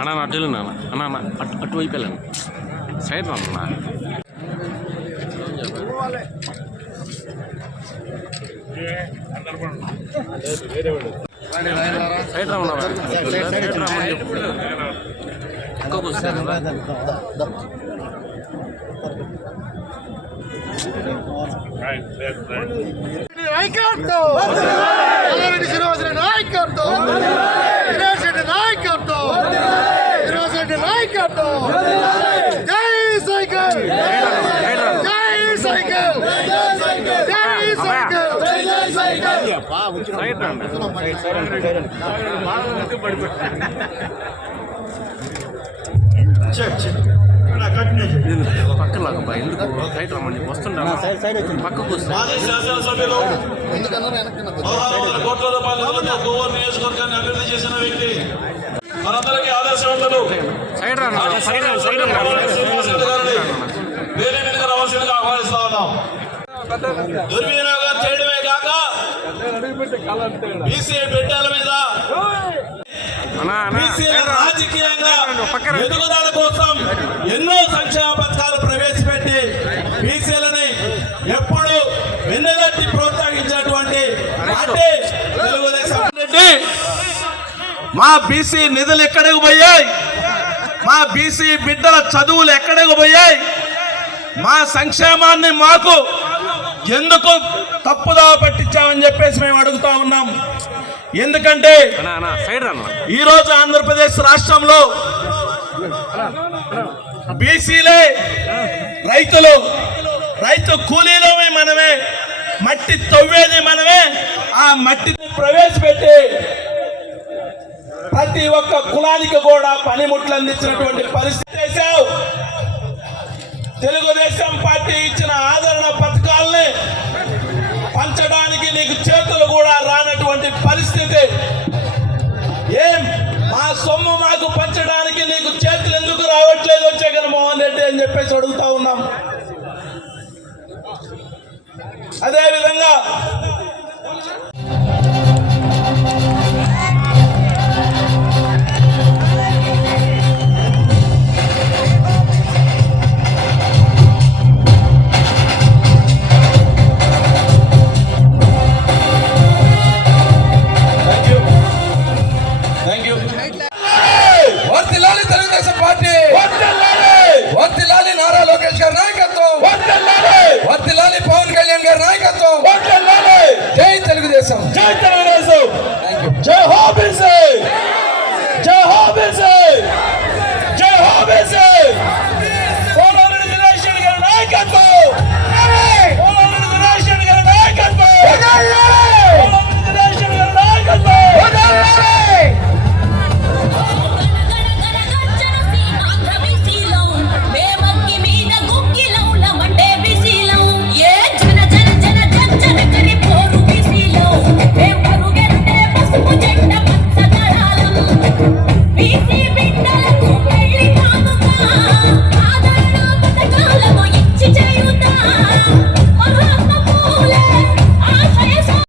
అన్నా అటు వెళ్ళినా అన్న అన్న అన్న అటు అటువైపు వెళ్ళాను సైడ్ రా అందరు సైడ్ రామన్నా సైడ్ రామని నాయకత్వం శ్రీనివాసరెడ్డి నాయకత్వం. సైడ్ రండి పక్కన లాగబ్బా ఎందుకు? సైడ్ రమ్మని వస్తుండ? నియోజకవర్గాన్ని అభివృద్ధి చేసిన వ్యక్తి. మనందరికీ ఆదర్శవంతులు. సైడ్. సైడ్ సైడ్ వేరే మీదుగా రావాల్సిందిగా ఆహ్వానిస్తా ఉన్నాం. దుర్వినియోగం చేయడమే కాక బీసీ బిడ్డల మీద. రాజకీయంగా. ఎదుగుదల కోసం ఎన్నో సంక్షేమ పథకాలు ప్రవేశపెట్టి బీసీలని ఎప్పుడు వెన్నెలట్టి ప్రోత్సహించినటువంటి పార్టీ తెలుగుదేశం. రెడ్డి మా బీసీ నిధులు ఎక్కడికి పోయాయి? మా బీసీ బిడ్డల చదువులు ఎక్కడికి పోయాయి? మా సంక్షేమాన్ని మాకు ఎందుకు తప్పుదా పట్టించామని చెప్పేసి మేము అడుగుతా ఉన్నాం. ఎందుకంటే ఈ రోజు ఆంధ్రప్రదేశ్ రాష్ట్రంలో బీసీలే రైతులు రైతు కూలీలమే మనమే మట్టి తవ్వేది మనమే ఆ మట్టిని ప్రవేశపెట్టి ప్రతి ఒక్క కులానికి కూడా పనిముట్లు అందించినటువంటి పరిస్థితి తెలుగుదేశం పార్టీ ఇచ్చిన ఆదరణ పథకాల్ని పంచడానికి నీకు చేతులు కూడా రానటువంటి పరిస్థితి. ఏం? మా సొమ్ము మాకు పంచడానికి నీకు చేతులు ఎందుకు Thank you. Jai